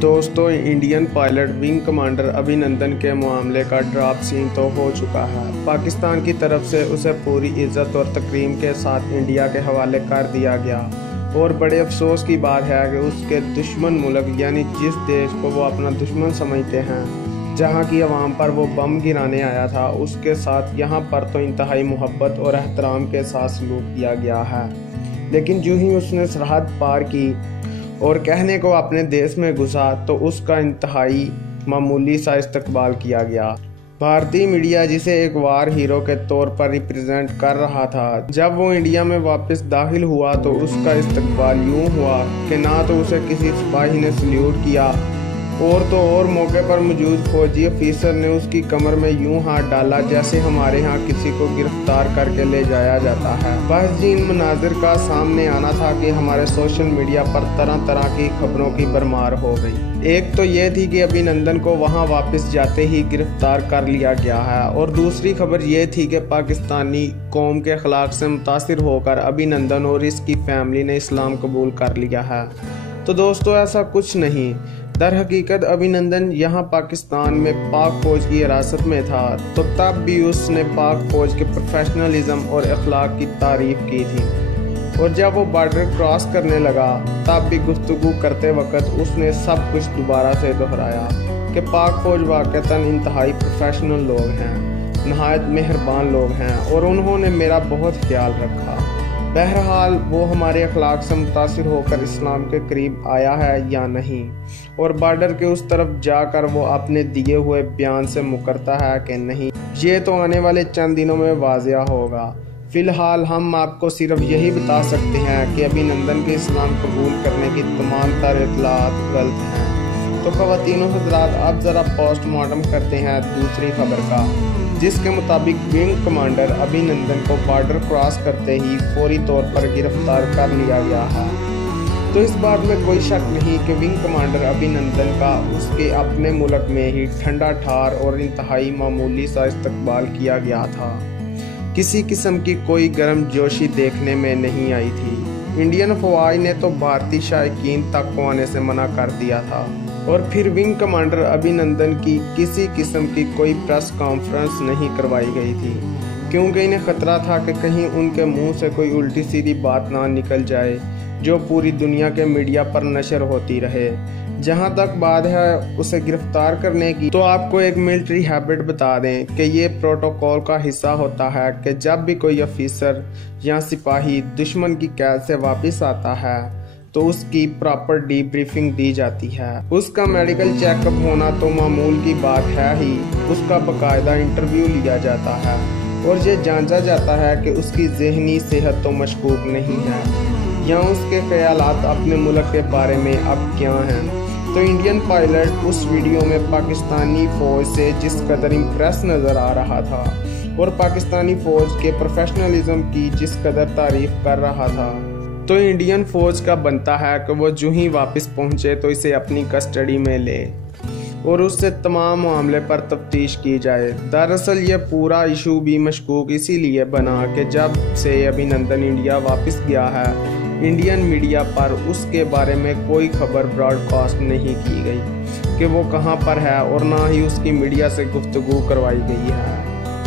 दोस्तों, Indian pilot wing commander अभिनंदन के मामले का ड्रॉप सीन तो हो चुका है। पाकिस्तान की तरफ से उसे पूरी इज्जत और तकरीम के साथ इंडिया के हवाले कर दिया गया और बड़े अफसोस की बात है कि उसके दुश्मन मुल्क यानी जिस देश को वो अपना दुश्मन समझते हैं, जहां की आवाम पर वो बम गिराने आया था, उसके साथ यहां पर तो इंतहाई मोहब्बत और एहतराम के साथ सलूक किया गया है। लेकिन जो ही उसने सरहद पार की और कहने को अपने देश में घुसा तो उसका इंतहाई मामूली सा इस्तकबाल किया गया। भारतीय मीडिया जिसे एक वार हीरो के तौर पर रिप्रेजेंट कर रहा था, जब वो इंडिया में वापस दाखिल हुआ तो उसका इस्तकबाल यूं हुआ कि ना तो उसे किसी सिपाही ने सल्यूट किया और मौके पर मौजूद फौजी अफीसर ने उसकी कमर में यूं हाथ डाला जैसे हमारे यहाँ किसी को गिरफ्तार करके ले जाया जाता है। बस जिन मनाजिर का सामने आना था कि हमारे सोशल मीडिया पर तरह तरह की खबरों की भरमार हो गई। एक तो ये थी कि अभिनंदन को वहां वापस जाते ही गिरफ्तार कर लिया गया है और दूसरी खबर ये थी कि पाकिस्तानी कौम के अखलाक से मुतासिर होकर अभिनंदन और इसकी फैमिली ने इस्लाम कबूल कर लिया है। तो दोस्तों, ऐसा कुछ नहीं। दर हकीकत अभिनंदन यहाँ पाकिस्तान में पाक फौज की हिरासत में था, तो तब भी उसने पाक फौज के प्रोफेशनलिज्म और अखलाक की तारीफ की थी। और जब वो बॉर्डर क्रॉस करने लगा तब भी गुफ्तगू करते वक्त उसने सब कुछ दोबारा से दोहराया कि पाक फौज वाकईतन इंतहाई प्रोफेशनल लोग हैं, नहायत मेहरबान लोग हैं और उन्होंने मेरा बहुत ख्याल रखा। बहरहाल वो हमारे अखलाक से मुतासिर होकर इस्लाम के करीब आया है या नहीं, और बॉर्डर के उस तरफ जाकर वो अपने दिए हुए बयान से मुकरता है कि नहीं, ये तो आने वाले चंद दिनों में वाज़िया होगा। फिलहाल हम आपको सिर्फ यही बता सकते हैं कि अभिनंदन के इस्लाम कबूल करने की तमाम तर इत्तलात गलत हैं। तो ख़वातीन और हज़रात, अब ज़रा पोस्टमार्टम करते हैं दूसरी खबर का, जिसके मुताबिक विंग कमांडर अभिनंदन को बॉर्डर क्रॉस करते ही फौरी तौर पर गिरफ्तार कर लिया गया है। तो इस बात में कोई शक नहीं कि विंग कमांडर अभिनंदन का उसके अपने मुल्क में ही ठंडा ठार और इंतहाई मामूली सा इस्तकबाल किया गया था। किसी किस्म की कोई गर्म जोशी देखने में नहीं आई थी। इंडियन फौज ने तो भारतीय शायकीन तक को आने से मना कर दिया था और फिर विंग कमांडर अभिनंदन की किसी किस्म की कोई प्रेस कॉन्फ्रेंस नहीं करवाई गई थी, क्योंकि इन्हें खतरा था कि कहीं उनके मुंह से कोई उल्टी सीधी बात ना निकल जाए जो पूरी दुनिया के मीडिया पर नशर होती रहे। जहां तक बात है उसे गिरफ्तार करने की, तो आपको एक मिलिट्री हैबिट बता दें कि ये प्रोटोकॉल का हिस्सा होता है कि जब भी कोई ऑफिसर या सिपाही दुश्मन की कैद से वापस आता है तो उसकी प्रॉपर डीब्रीफिंग दी जाती है। उसका मेडिकल चेकअप होना तो मामूल की बात है ही, उसका बाकायदा इंटरव्यू लिया जाता है और ये जांचा जाता है कि उसकी ज़हनी सेहत तो मशकूक नहीं है या उसके ख्यालात अपने मुल्क के बारे में अब क्या हैं। तो इंडियन पायलट उस वीडियो में पाकिस्तानी फ़ौज से जिस कदर इम्प्रेस नज़र आ रहा था और पाकिस्तानी फ़ौज के प्रोफेशनलिज्म की जिस कदर तारीफ कर रहा था, तो इंडियन फौज का बनता है कि वो जो ही वापस पहुंचे तो इसे अपनी कस्टडी में ले और उससे तमाम मामले पर तफ्तीश की जाए। दरअसल ये पूरा इशू भी मशकूक इसीलिए बना कि जब से अभिनंदन इंडिया वापस गया है, इंडियन मीडिया पर उसके बारे में कोई खबर ब्रॉडकास्ट नहीं की गई कि वो कहां पर है और ना ही उसकी मीडिया से गुफ्तगू करवाई गई है।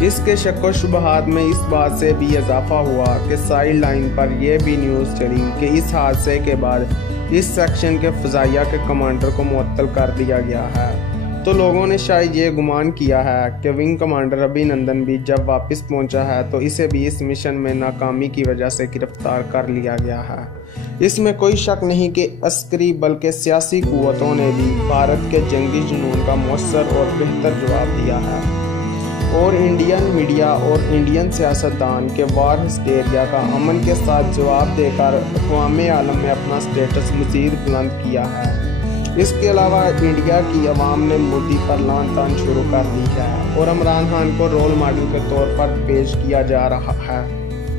इसके शक व शुबहात में इस बात से भी इजाफा हुआ कि साइड लाइन पर यह भी न्यूज़ चली कि इस हादसे के बाद इस सेक्शन के फ़ज़ाइया के कमांडर को मुअत्तल कर दिया गया है। तो लोगों ने शायद ये गुमान किया है कि विंग कमांडर अभिनंदन भी जब वापस पहुंचा है तो इसे भी इस मिशन में नाकामी की वजह से गिरफ्तार कर लिया गया है। इसमें कोई शक नहीं कि अस्करी बल्कि सियासी क़ुव्वतों ने भी भारत के जंगी जुनून का मौसर और बेहतर जवाब दिया है और इंडियन मीडिया और इंडियन सियासतदान के वार हिस्टेरिया का अमन के साथ जवाब देकर अक़वाम आलम में अपना स्टेटस मज़ीद बुलंद किया है। इसके अलावा इंडिया की अवाम ने मोदी पर लान तान शुरू कर दी है और इमरान खान को रोल मॉडल के तौर पर पेश किया जा रहा है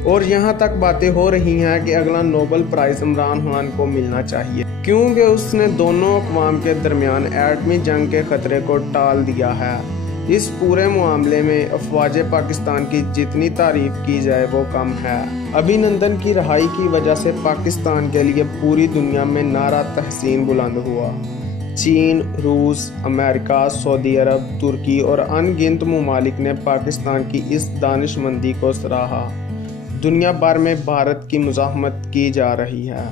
और यहाँ तक बातें हो रही हैं कि अगला नोबेल प्राइज़ इमरान खान को मिलना चाहिए, क्योंकि उसने दोनों अक़वाम के दरमियान एटमी जंग के खतरे को टाल दिया है। इस पूरे मामले में अफवाज पाकिस्तान की जितनी तारीफ की जाए वो कम है। अभिनंदन की रिहाई की वजह से पाकिस्तान के लिए पूरी दुनिया में नारा तहसीन बुलंद हुआ। चीन, रूस, अमेरिका, सऊदी अरब, तुर्की और अनगिनत ममालिक ने पाकिस्तान की इस दानिशमंदी को सराहा। दुनिया भर में भारत की मुज़ाहमत की जा रही है।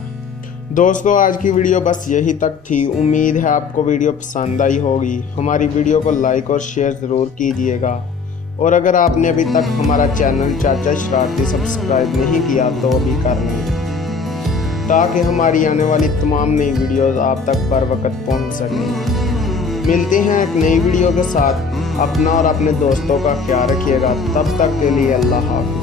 दोस्तों, आज की वीडियो बस यही तक थी। उम्मीद है आपको वीडियो पसंद आई होगी। हमारी वीडियो को लाइक और शेयर ज़रूर कीजिएगा और अगर आपने अभी तक हमारा चैनल चाचा शरारती सब्सक्राइब नहीं किया तो अभी कर लें, ताकि हमारी आने वाली तमाम नई वीडियोस आप तक बर वक्त पहुंच सकें। मिलते हैं एक नई वीडियो के साथ। अपना और अपने दोस्तों का ख्याल रखिएगा। तब तक के लिए अल्लाह हाफ़िज़।